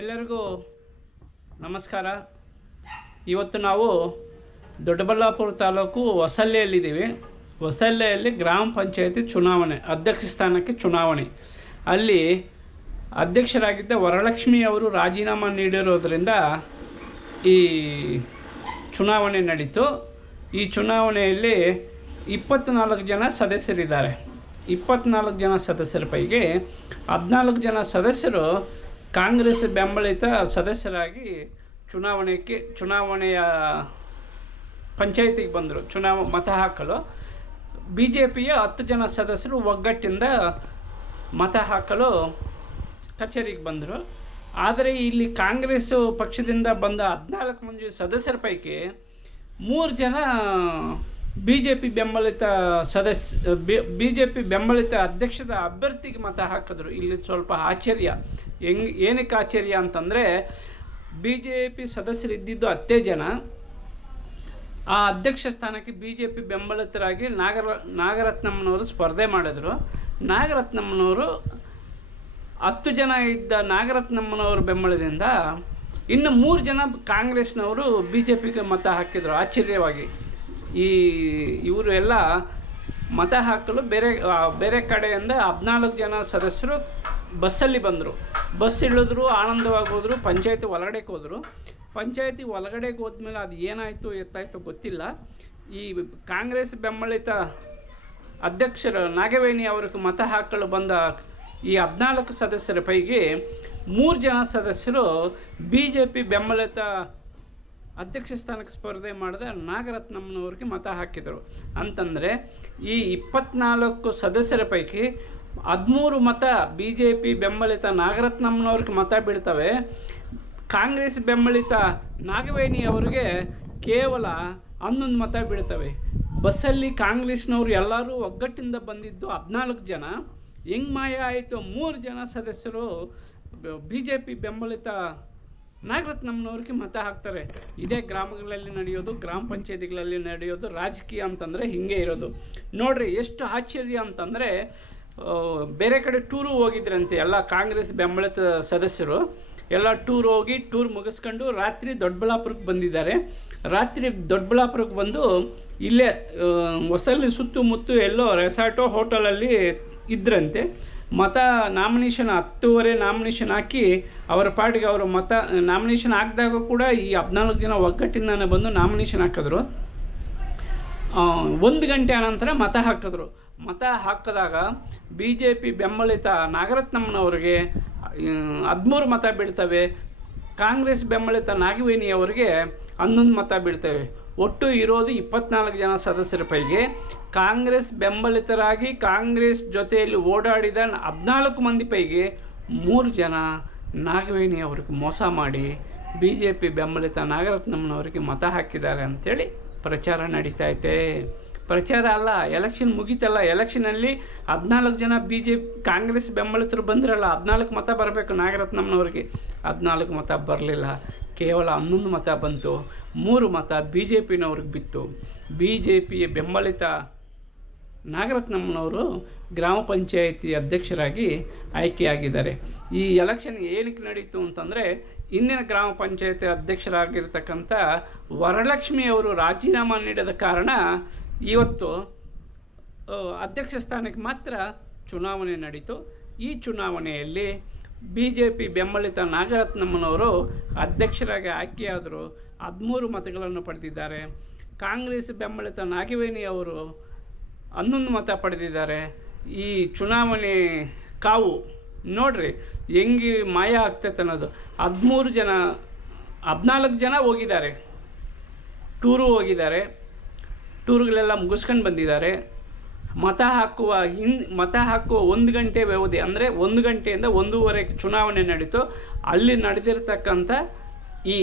ಎಲ್ಲರಿಗೂ ನಮಸ್ಕಾರ. ಇವತ್ತು ನಾವು ದೊಡ್ಡಬಳ್ಳಾಪುರ ತಾಲೂಕು ಹೊಸಳ್ಳಿಯಲ್ಲಿದ್ದೀವಿ. ಹೊಸಳ್ಳಿಯಲ್ಲಿ ಗ್ರಾಮ ಪಂಚಾಯತಿ ಚುನಾವಣೆ, ಅಧ್ಯಕ್ಷ ಸ್ಥಾನಕ್ಕೆ ಚುನಾವಣೆ. ಅಲ್ಲಿ ಅಧ್ಯಕ್ಷರಾಗಿದ್ದ ವರಲಕ್ಷ್ಮಿ ಅವರು ರಾಜೀನಾಮೆ ನೀಡಿರೋದ್ರಿಂದ ಈ ಚುನಾವಣೆ ನಡೀತು. ಈ ಚುನಾವಣೆಯಲ್ಲಿ 24 ಜನ ಸದಸ್ಯರಿದ್ದಾರೆ. 24 ಜನ ಸದಸ್ಯರ ಪೈಕಿ 14 ಜನ ಸದಸ್ಯರು ಕಾಂಗ್ರೆಸ್ ಬೆಂಬಲಿತ ಸದಸ್ಯರಾಗಿ ಚುನಾವಣೆಯ ಪಂಚಾಯತಿಗೆ ಬಂದರು. ಮತ ಹಾಕಲು ಬಿ ಜೆ ಪಿಯ 10 ಜನ ಸದಸ್ಯರು ಒಗ್ಗಟ್ಟಿಂದ ಮತ ಹಾಕಲು ಕಚೇರಿಗೆ ಬಂದರು. ಆದರೆ ಇಲ್ಲಿ ಕಾಂಗ್ರೆಸ್ ಪಕ್ಷದಿಂದ ಬಂದ 14 ಮಂದಿ ಸದಸ್ಯರ ಪೈಕಿ 3 ಜನ ಬಿ ಜೆ ಪಿ ಬೆಂಬಲಿತ ಅಧ್ಯಕ್ಷದ ಅಭ್ಯರ್ಥಿಗೆ ಮತ ಹಾಕಿದ್ರು. ಇಲ್ಲಿ ಸ್ವಲ್ಪ ಆಶ್ಚರ್ಯ. ಏನಕ್ಕೆ ಆಶ್ಚರ್ಯ ಅಂತಂದರೆ, ಬಿ ಜೆ ಪಿ ಸದಸ್ಯರಿದ್ದಿದ್ದು 10 ಜನ. ಆ ಅಧ್ಯಕ್ಷ ಸ್ಥಾನಕ್ಕೆ ಬಿ ಜೆ ಪಿ ಬೆಂಬಲಿತರಾಗಿ ನಾಗರತ್ನಮ್ಮನವರು ಸ್ಪರ್ಧೆ ಮಾಡಿದ್ರು. ನಾಗರತ್ನಮ್ಮನವರು 10 ಜನ ಇದ್ದ ನಾಗರತ್ನಮ್ಮನವ್ರ ಬೆಂಬಲದಿಂದ ಇನ್ನು 3 ಜನ ಕಾಂಗ್ರೆಸ್ನವರು ಬಿ ಜೆ ಪಿಗೆ ಮತ ಹಾಕಿದರು. ಆಶ್ಚರ್ಯವಾಗಿ ಇವರು ಎಲ್ಲ ಮತ ಹಾಕಲು ಬೇರೆ ಕಡೆಯಿಂದ 14 ಜನ ಸದಸ್ಯರು ಬಸ್ಸಲ್ಲಿ ಬಂದರು. ಬಸ್ ಇಳಿದ್ರು, ಆನಂದವಾಗಿ ಹೋದರು. ಪಂಚಾಯತಿ ಒಳಗಡೆಗೆ ಹೋದರು. ಪಂಚಾಯತಿ ಒಳಗಡೆಗೆ ಹೋದ್ಮೇಲೆ ಅದು ಏನಾಯಿತು ಎತ್ತಾಯಿತು ಗೊತ್ತಿಲ್ಲ. ಈ ಕಾಂಗ್ರೆಸ್ ಬೆಂಬಲಿತ ಅಧ್ಯಕ್ಷರು ನಾಗವೇಣಿ ಅವ್ರಿಗೆ ಮತ ಹಾಕಲು ಬಂದ ಈ 14 ಸದಸ್ಯರ ಪೈಕಿ 3 ಜನ ಸದಸ್ಯರು ಬಿ ಜೆ ಪಿ ಬೆಂಬಲಿತ ಅಧ್ಯಕ್ಷ ಸ್ಥಾನಕ್ಕೆ ಸ್ಪರ್ಧೆ ಮಾಡಿದ ನಾಗರತ್ನಮ್ಮನವ್ರಿಗೆ ಮತ ಹಾಕಿದರು. ಅಂತಂದರೆ ಈ 24 ಸದಸ್ಯರ ಪೈಕಿ 13 ಮತ ಬಿ ಜೆ ಪಿ ಬೆಂಬಲಿತ ನಾಗರತ್ನಮ್ಮನವ್ರಿಗೆ ಮತ ಬೀಳ್ತವೆ. ಕಾಂಗ್ರೆಸ್ ಬೆಂಬಲಿತ ನಾಗವೇಣಿ ಅವರಿಗೆ ಕೇವಲ 11 ಮತ ಬೀಳ್ತವೆ. ಬಸ್ಸಲ್ಲಿ ಕಾಂಗ್ರೆಸ್ನವರು ಎಲ್ಲರೂ ಒಗ್ಗಟ್ಟಿಂದ ಬಂದಿದ್ದು 14 ಜನ. ಹೆಂಗೆ ಮಾಯ ಆಯಿತು? 3 ಜನ ಸದಸ್ಯರು ಬಿ ಜೆ ಪಿ ಬೆಂಬಲಿತ ನಾಗರತ್ನಮ್ಮನವ್ರಿಗೆ ಮತ ಹಾಕ್ತಾರೆ. ಇದೇ ಗ್ರಾಮಗಳಲ್ಲಿ ನಡೆಯೋದು, ಗ್ರಾಮ ಪಂಚಾಯತಿಗಳಲ್ಲಿ ನಡೆಯೋದು. ರಾಜಕೀಯ ಅಂತಂದರೆ ಹೀಗೆ ಇರೋದು. ನೋಡ್ರಿ ಎಷ್ಟು ಆಶ್ಚರ್ಯ ಅಂತಂದರೆ, ಬೇರೆ ಕಡೆ ಟೂರು ಹೋಗಿದ್ರಂತೆ ಎಲ್ಲ ಕಾಂಗ್ರೆಸ್ ಬೆಂಬಲಿತ ಸದಸ್ಯರು. ಎಲ್ಲ ಟೂರ್ ಮುಗಿಸ್ಕೊಂಡು ರಾತ್ರಿ ದೊಡ್ಡಬಳ್ಳಾಪುರಕ್ಕೆ ಬಂದಿದ್ದಾರೆ. ರಾತ್ರಿ ದೊಡ್ಡಬಳ್ಳಾಪುರಕ್ಕೆ ಬಂದು ಇಲ್ಲೇ ಹೊಸಳ್ಳಿ ಸುತ್ತಮುತ್ತ ಎಲ್ಲೋ ರೆಸಾರ್ಟೋ ಹೋಟೆಲಲ್ಲಿ ಇದ್ರಂತೆ. ನಾಮಿನೇಷನ್ 10:30 ನಾಮಿನೇಷನ್ ಹಾಕಿ ಅವರ ಪಾರ್ಟಿಗೆ ಅವರು ನಾಮಿನೇಷನ್ ಹಾಕಿದಾಗ ಕೂಡ ಈ 14 ಜನ ಒಗ್ಗಟ್ಟಿಂದಾನೆ ಬಂದು ನಾಮಿನೇಷನ್ ಹಾಕಿದ್ರು. 1 ಗಂಟೆ ಅನಂತರ ಮತ ಹಾಕಿದ್ರು. ಮತ ಹಾಕಿದಾಗ ಬಿ ಜೆ ಪಿ ಬೆಂಬಲಿತ ನಾಗರತ್ನಮ್ಮನವರಿಗೆ 13 ಮತ ಬೀಳ್ತವೆ. ಕಾಂಗ್ರೆಸ್ ಬೆಂಬಲಿತ ನಾಗವೇಣಿ ಅವರಿಗೆ 11 ಮತ ಬೀಳ್ತವೆ. ಒಟ್ಟು ಇರೋದು 24 ಜನ ಸದಸ್ಯರ ಪೈಕಿ ಕಾಂಗ್ರೆಸ್ ಬೆಂಬಲಿತರಾಗಿ ಕಾಂಗ್ರೆಸ್ ಜೊತೆಯಲ್ಲಿ ಓಡಾಡಿದ 14 ಮಂದಿ ಪೈಕಿ 3 ಜನ ನಾಗವೇಣಿ ಅವ್ರಿಗೆ ಮೋಸ ಮಾಡಿ ಬಿ ಜೆ ಪಿ ಬೆಂಬಲಿತ ನಾಗರತ್ನಮ್ಮನವರಿಗೆ ಮತ ಹಾಕಿದ್ದಾರೆ ಅಂಥೇಳಿ ಪ್ರಚಾರ ನಡೀತೈತೆ. ಪ್ರಚಾರ ಅಲ್ಲ, ಎಲೆಕ್ಷನ್ ಮುಗೀತಲ್ಲ. ಎಲೆಕ್ಷನಲ್ಲಿ 14 ಜನ ಕಾಂಗ್ರೆಸ್ ಬೆಂಬಲಿತರು ಬಂದಿರಲ್ಲ. 14 ಮತ ಬರಬೇಕು ನಾಗರತ್ನಮ್ಮನವ್ರಿಗೆ. 14 ಮತ ಬರಲಿಲ್ಲ. ಕೇವಲ 11 ಮತ ಬಂತು. 3 ಮತ ಬಿ ಜೆ ಪಿನವ್ರಿಗೆ ಬಿತ್ತು. ಬಿ ಜೆ ಪಿಯ ಬೆಂಬಲಿತ ನಾಗರತ್ನಮ್ಮನವರು ಗ್ರಾಮ ಪಂಚಾಯಿತಿ ಅಧ್ಯಕ್ಷರಾಗಿ ಆಯ್ಕೆಯಾಗಿದ್ದಾರೆ. ಈ ಎಲೆಕ್ಷನ್ ಏನಕ್ಕೆ ನಡೀತು ಅಂತಂದರೆ, ಇಂದಿನ ಗ್ರಾಮ ಪಂಚಾಯಿತಿ ಅಧ್ಯಕ್ಷರಾಗಿರ್ತಕ್ಕಂಥ ವರಲಕ್ಷ್ಮಿ ಅವರು ರಾಜೀನಾಮೆ ನೀಡಿದ ಕಾರಣ ಇವತ್ತು ಅಧ್ಯಕ್ಷ ಸ್ಥಾನಕ್ಕೆ ಮಾತ್ರ ಚುನಾವಣೆ ನಡೀತು. ಈ ಚುನಾವಣೆಯಲ್ಲಿ ಬಿ ಜೆ ಪಿ ಬೆಂಬಲಿತ ನಾಗರತ್ನಮ್ಮನವರು ಅಧ್ಯಕ್ಷರಾಗಿ ಆಯ್ಕೆಯಾದರು. 13 ಮತಗಳನ್ನು ಪಡೆದಿದ್ದಾರೆ. ಕಾಂಗ್ರೆಸ್ ಬೆಂಬಲಿತ ನಾಗವೇಣಿ ಅವರು 11 ಮತ ಪಡೆದಿದ್ದಾರೆ. ಈ ಚುನಾವಣೆ ಕಾವು ನೋಡ್ರಿ ಹೆಂಗೆ ಮಾಯ ಆಗ್ತೈತೆ ಅನ್ನೋದು. 14 ಜನ ಹೋಗಿದ್ದಾರೆ, ಹೋಗಿದ್ದಾರೆ. ಟೂರ್ಗಳೆಲ್ಲ ಮುಗಿಸ್ಕೊಂಡು ಬಂದಿದ್ದಾರೆ. ಮತ ಹಾಕುವ 1 ಗಂಟೆ ವ್ಯವಧಿ, ಅಂದರೆ 1 ಗಂಟೆಯಿಂದ 1:30 ಚುನಾವಣೆ ನಡೀತು. ಅಲ್ಲಿ ನಡೆದಿರ್ತಕ್ಕಂಥ ಈ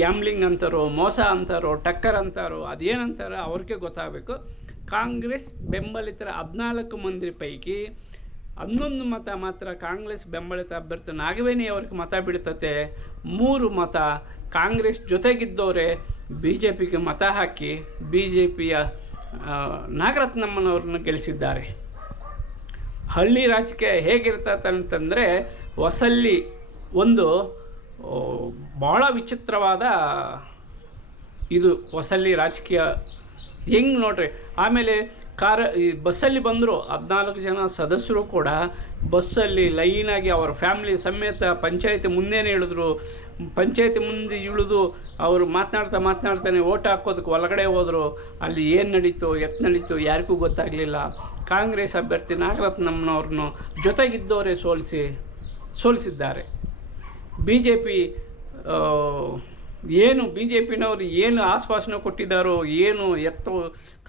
ಗ್ಯಾಮ್ಲಿಂಗ್ ಅಂತಾರೋ, ಮೋಸ ಅಂತಾರೋ, ಟಕ್ಕರ್ ಅಂತಾರೋ, ಅದೇನಂತಾರೋ ಅವ್ರಿಗೆ ಗೊತ್ತಾಗಬೇಕು. ಕಾಂಗ್ರೆಸ್ ಬೆಂಬಲಿತರ 14 ಮಂದಿ ಪೈಕಿ 11 ಮತ ಮಾತ್ರ ಕಾಂಗ್ರೆಸ್ ಬೆಂಬಲಿತ ಅಭ್ಯರ್ಥಿ ನಾಗವೇಣಿ ಅವ್ರಿಗೆ ಮತ ಬೀಳ್ತತೆ. 3 ಮತ ಕಾಂಗ್ರೆಸ್ ಜೊತೆಗಿದ್ದವರೇ ಬಿ ಜೆ ಪಿಗೆ ಮತ ಹಾಕಿ ಬಿ ಜೆ ಪಿಯ ನಾಗರತ್ನಮ್ಮನವ್ರನ್ನ ಗೆಲ್ಲಿಸಿದ್ದಾರೆ. ಹಳ್ಳಿ ರಾಜಕೀಯ ಹೇಗಿರ್ತದೆ ಅಂತಂದರೆ, ಹೊಸಳ್ಳಿ ಒಂದು ಭಾಳ ವಿಚಿತ್ರವಾದ ಇದು ಹೊಸಳ್ಳಿ ರಾಜಕೀಯ ಹೆಂಗೆ ನೋಡ್ರಿ. ಆಮೇಲೆ ಈ ಬಸ್ಸಲ್ಲಿ ಬಂದರು 14 ಜನ ಸದಸ್ಯರು ಕೂಡ ಬಸ್ಸಲ್ಲಿ ಲೈನಾಗಿ ಅವರ ಫ್ಯಾಮಿಲಿ ಸಮೇತ ಪಂಚಾಯತಿ ಮುಂದೆನೇ ಇಳಿದ್ರು. ಪಂಚಾಯತಿ ಮುಂದೆ ಇಳಿದು ಅವರು ಮಾತನಾಡ್ತಾನೆ ಓಟ್ ಹಾಕೋದಕ್ಕೆ ಒಳಗಡೆ ಹೋದರು. ಅಲ್ಲಿ ಏನು ನಡೀತು ನಡೀತು ಯಾರಿಗೂ ಗೊತ್ತಾಗಲಿಲ್ಲ. ಕಾಂಗ್ರೆಸ್ ಅಭ್ಯರ್ಥಿ ನಾಗರತ್ನಮ್ಮನವ್ರನ್ನು ಜೊತೆಗಿದ್ದವರೇ ಸೋಲಿಸಿದ್ದಾರೆ. ಬಿ ಜೆ ಪಿನವರು ಏನು ಆಶ್ವಾಸನೆ ಕೊಟ್ಟಿದ್ದಾರೋ ಏನು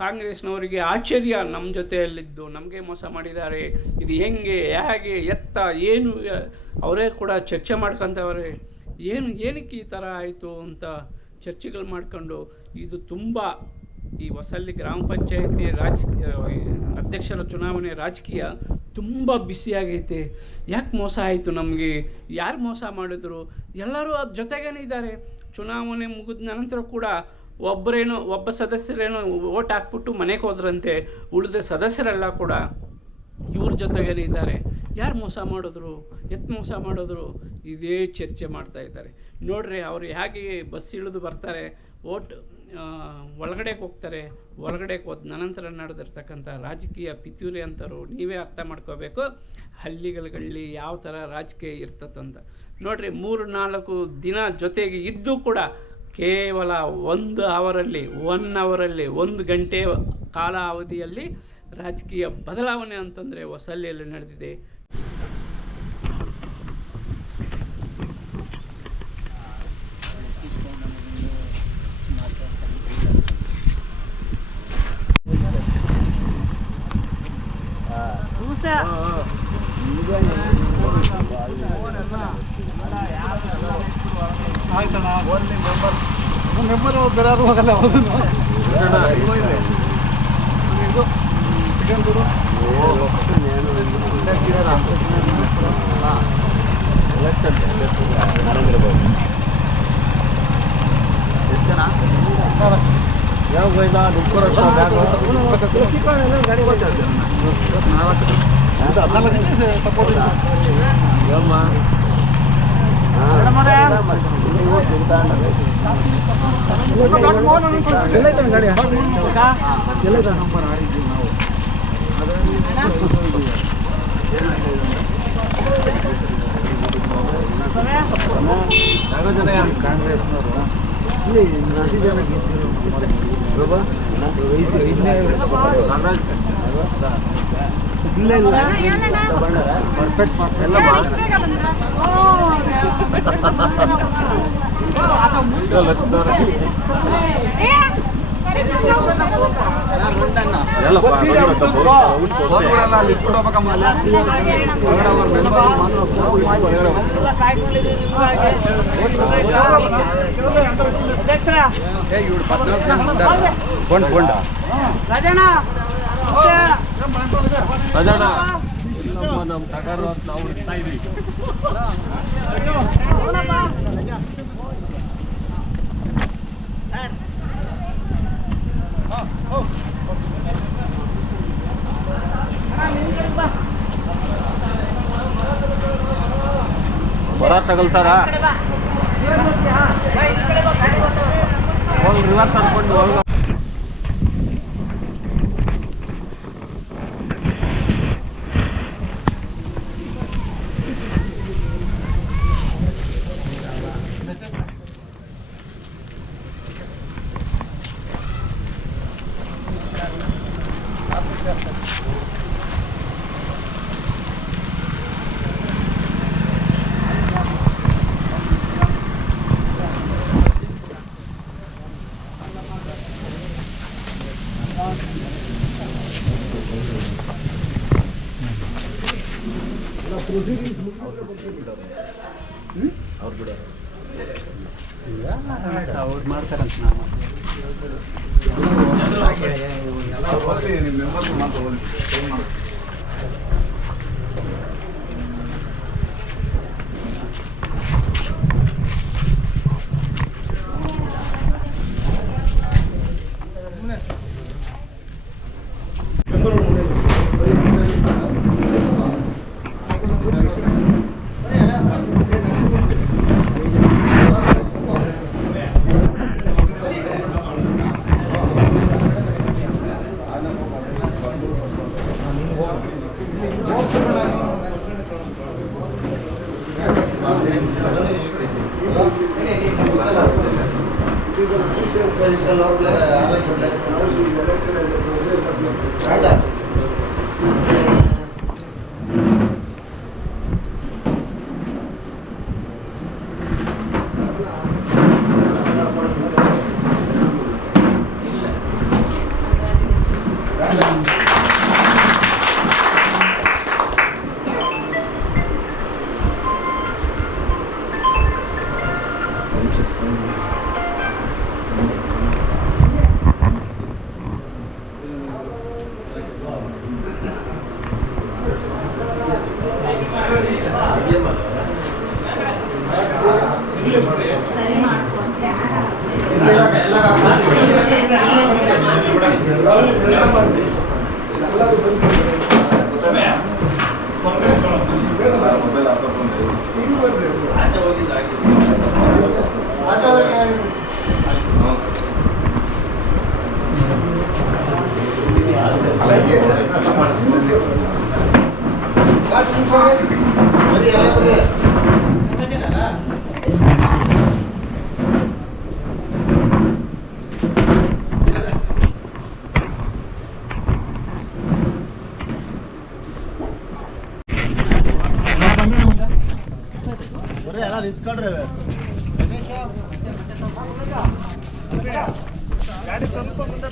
ಕಾಂಗ್ರೆಸ್ನವರಿಗೆ ಆಶ್ಚರ್ಯ. ನಮ್ಮ ಜೊತೆಯಲ್ಲಿದ್ದು ನಮಗೆ ಮೋಸ ಮಾಡಿದ್ದಾರೆ, ಇದು ಹೇಗೆ ಏನು ಅವರೇ ಕೂಡ ಚರ್ಚೆ ಮಾಡ್ಕೊತವ್ರೆ. ಏನಕ್ಕೆ ಈ ಥರ ಆಯಿತು ಅಂತ ಚರ್ಚೆಗಳು ಮಾಡ್ಕೊಂಡು ಇದು ತುಂಬ ಈ ಹೊಸಳ್ಳಿ ಗ್ರಾಮ ಪಂಚಾಯತಿ ಅಧ್ಯಕ್ಷರ ಚುನಾವಣೆ ರಾಜಕೀಯ ತುಂಬ ಬಿಸಿಯಾಗೈತೆ. ಯಾಕೆ ಮೋಸ ಆಯಿತು, ನಮಗೆ ಯಾರು ಮೋಸ ಮಾಡಿದ್ರು? ಎಲ್ಲರೂ ಅದ್ರ ಜೊತೆಗೇ ಇದ್ದಾರೆ. ಚುನಾವಣೆ ಮುಗಿದ ನಂತರ ಕೂಡ ಒಬ್ಬ ಸದಸ್ಯರೇನೋ ಓಟ್ ಹಾಕ್ಬಿಟ್ಟು ಮನೆಗೆ ಹೋದ್ರಂತೆ. ಉಳಿದ ಸದಸ್ಯರೆಲ್ಲ ಕೂಡ ಇವ್ರ ಜೊತೆಗೇ ಇದ್ದಾರೆ. ಯಾರು ಮೋಸ ಮಾಡಿದ್ರು, ಮೋಸ ಮಾಡಿದ್ರು, ಇದೇ ಚರ್ಚೆ ಮಾಡ್ತಾ ಇದ್ದಾರೆ. ನೋಡ್ರಿ, ಅವರು ಹೇಗೆ ಬಸ್ ಇಳಿದು ಬರ್ತಾರೆ, ಒಳಗಡೆಗೆ ಹೋಗ್ತಾರೆ. ಒಳಗಡೆಗೆ ಹೋದ ನಂತರ ನಡೆದಿರ್ತಕ್ಕಂಥ ರಾಜಕೀಯ ಪಿತೂರಿ ಅಂತಾರು ನೀವೇ ಅರ್ಥ ಮಾಡ್ಕೋಬೇಕು ಹಳ್ಳಿಗಳಲ್ಲಿ ಯಾವ ಥರ ರಾಜಕೀಯ ಇರ್ತದಂತ. ನೋಡ್ರಿ, 3-4 ದಿನ ಜೊತೆಗೆ ಇದ್ದು ಕೂಡ ಕೇವಲ 1 ಅವರಲ್ಲಿ 1 ಗಂಟೆ ಕಾಲ ಅವಧಿಯಲ್ಲಿ ರಾಜಕೀಯ ಬದಲಾವಣೆ ಅಂತಂದರೆ ಹೊಸಳ್ಳಿಯಲ್ಲಿ ನಡೆದಿದೆ. ಆಯ್ತಣ್ಣ, ಓನ್ಲಿ ಮೆಂಬರ್ ಬೇರೆಯಾರು ಹೋಗಲ್ಲ. ಇದು ಸಿಗಂದೂರು ನರೇಂದ್ರ ಬಾಬು ಎಷ್ಟು ಜನ ಯಾವ ಸಪೋರ್ಟ್ ಕಾಂಗ್ರೆಸ್ನವರು ಇಲ್ಲಿ 10 ಜನ ಗೆದ್ದಿರೋ ವಯಸ್ಸು ಇಲ್ಲ ಪರ್ಫೆಕ್ಟ್ ಎಲ್ಲ ನಮ್ಮ ಪ್ರಕಾರ ನಾವು ಇರ್ತಾ ಇದೀವಿ. ಬರ ತಗಲ್ತಾರ ಹೋಗಿ ರಿವರ್ಸ್ ಅನ್ಕೊಂಡು ಹೋಗ. ಅವ್ರು ಮಾಡ್ತಾರಂತ ಗಾಡಿ ಸ್ವಲ್ಪ ಮುಂದೆ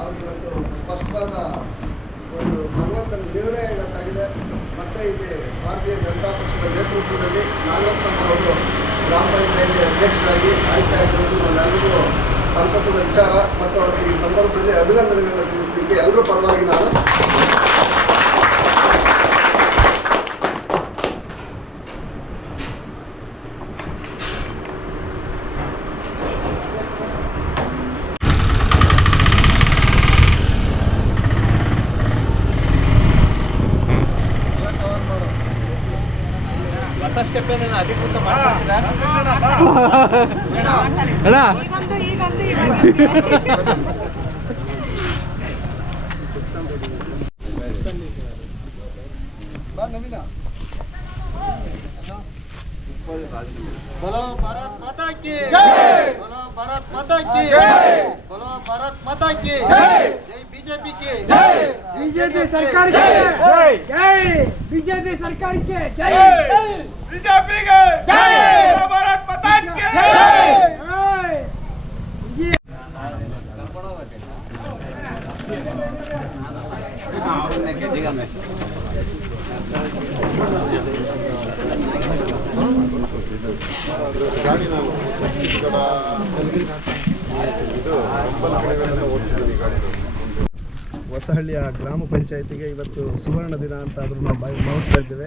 ಅವ್ರಿಗೊಂದು ಸ್ಪಷ್ಟವಾದ ಒಂದು ಭಗವಂತನ ನಿರ್ಣಯ ಇವತ್ತಾಗಿದೆ. ಮತ್ತು ಇಲ್ಲಿ ಭಾರತೀಯ ಜನತಾ ಪಕ್ಷದ ನೇತೃತ್ವದಲ್ಲಿ ನಾಗರತ್ನಮ್ಮ ಅವರು ಗ್ರಾಮ ಪಂಚಾಯತಿ ಅಧ್ಯಕ್ಷರಾಗಿ ಆಯ್ಕೆಯಾಗಿರೋದು ನಮ್ಮೆಲ್ಲರಿಗೂ ಸಂತಸದ ವಿಚಾರ ಮತ್ತು ಅವರಿಗೆ ಈ ಸಂದರ್ಭದಲ್ಲಿ ಅಭಿನಂದನೆಗಳನ್ನು ತಿಳಿಸಲಿಕ್ಕೆ ಎಲ್ಲರೂ ಪರವಾಗಿ ನಾನು बोलो भारत माता की जय, बोलो भारत माता की जय, बोलो भारत माता की जय, जय बीजेपी की जय, बीजेपी सरकार के जय, जय बीजेपी सरकार के जय, बीजेपी के जय, भारत माता की जय। ಹೊಸಹಳ್ಳಿಯ ಗ್ರಾಮ ಪಂಚಾಯತಿಗೆ ಇವತ್ತು ಸುವರ್ಣ ದಿನ ಅಂತ ಆದರೂ ನಾವು ಭಾವಿಸ್ತಾ ಇದ್ದೇವೆ.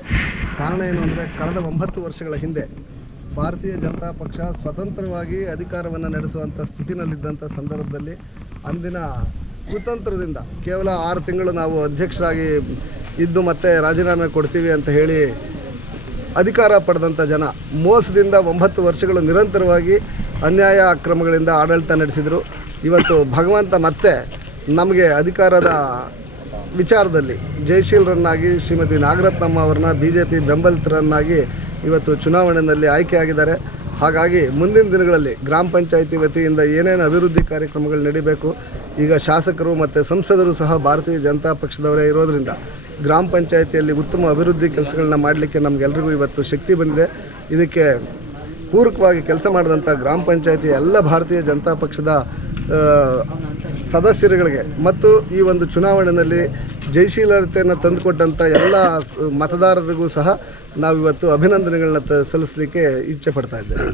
ಕಾರಣ ಏನು ಅಂದರೆ ಕಳೆದ 9 ವರ್ಷಗಳ ಹಿಂದೆ ಭಾರತೀಯ ಜನತಾ ಪಕ್ಷ ಸ್ವತಂತ್ರವಾಗಿ ಅಧಿಕಾರವನ್ನು ನಡೆಸುವಂಥ ಸ್ಥಿತಿನಲ್ಲಿದ್ದಂಥ ಸಂದರ್ಭದಲ್ಲಿ ಅಂದಿನ ಕುತಂತ್ರದಿಂದ ಕೇವಲ 6 ತಿಂಗಳು ನಾವು ಅಧ್ಯಕ್ಷರಾಗಿ ಇದ್ದು ಮತ್ತೆ ರಾಜೀನಾಮೆ ಕೊಡ್ತೀವಿ ಅಂತ ಹೇಳಿ ಅಧಿಕಾರ ಪಡೆದಂಥ ಜನ ಮೋಸದಿಂದ 9 ವರ್ಷಗಳು ನಿರಂತರವಾಗಿ ಅನ್ಯಾಯ ಅಕ್ರಮಗಳಿಂದ ಆಡಳಿತ ನಡೆಸಿದರು. ಇವತ್ತು ಭಗವಂತ ಮತ್ತೆ ನಮಗೆ ಅಧಿಕಾರದ ವಿಚಾರದಲ್ಲಿ ಜಯಶೀಲರನ್ನಾಗಿ ಶ್ರೀಮತಿ ನಾಗರತ್ನಮ್ಮ ಅವ್ರನ್ನ BJP ಬೆಂಬಲಿತರನ್ನಾಗಿ ಇವತ್ತು ಚುನಾವಣೆಯಲ್ಲಿ ಆಯ್ಕೆಯಾಗಿದ್ದಾರೆ. ಹಾಗಾಗಿ ಮುಂದಿನ ದಿನಗಳಲ್ಲಿ ಗ್ರಾಮ ಪಂಚಾಯಿತಿ ವತಿಯಿಂದ ಏನೇನು ಅಭಿವೃದ್ಧಿ ಕಾರ್ಯಕ್ರಮಗಳು ನಡೀಬೇಕು, ಈಗ ಶಾಸಕರು ಮತ್ತು ಸಂಸದರು ಸಹ ಭಾರತೀಯ ಜನತಾ ಪಕ್ಷದವರೇ ಇರೋದರಿಂದ ಗ್ರಾಮ ಪಂಚಾಯಿತಿಯಲ್ಲಿ ಉತ್ತಮ ಅಭಿವೃದ್ಧಿ ಕೆಲಸಗಳನ್ನ ಮಾಡಲಿಕ್ಕೆ ನಮಗೆಲ್ಲರಿಗೂ ಇವತ್ತು ಶಕ್ತಿ ಬಂದಿದೆ. ಇದಕ್ಕೆ ಪೂರಕವಾಗಿ ಕೆಲಸ ಮಾಡಿದಂಥ ಗ್ರಾಮ ಪಂಚಾಯಿತಿ ಎಲ್ಲ ಭಾರತೀಯ ಜನತಾ ಪಕ್ಷದ ಸದಸ್ಯರುಗಳಿಗೆ ಮತ್ತು ಈ ಒಂದು ಚುನಾವಣೆಯಲ್ಲಿ ಜಯಶೀಲತೆಯನ್ನು ತಂದುಕೊಟ್ಟಂಥ ಎಲ್ಲ ಮತದಾರರಿಗೂ ಸಹ ನಾವಿವತ್ತು ಅಭಿನಂದನೆಗಳನ್ನ ಸಲ್ಲಿಸಲಿಕ್ಕೆ ಇಚ್ಛೆ ಪಡ್ತಾ ಇದ್ದೇವೆ.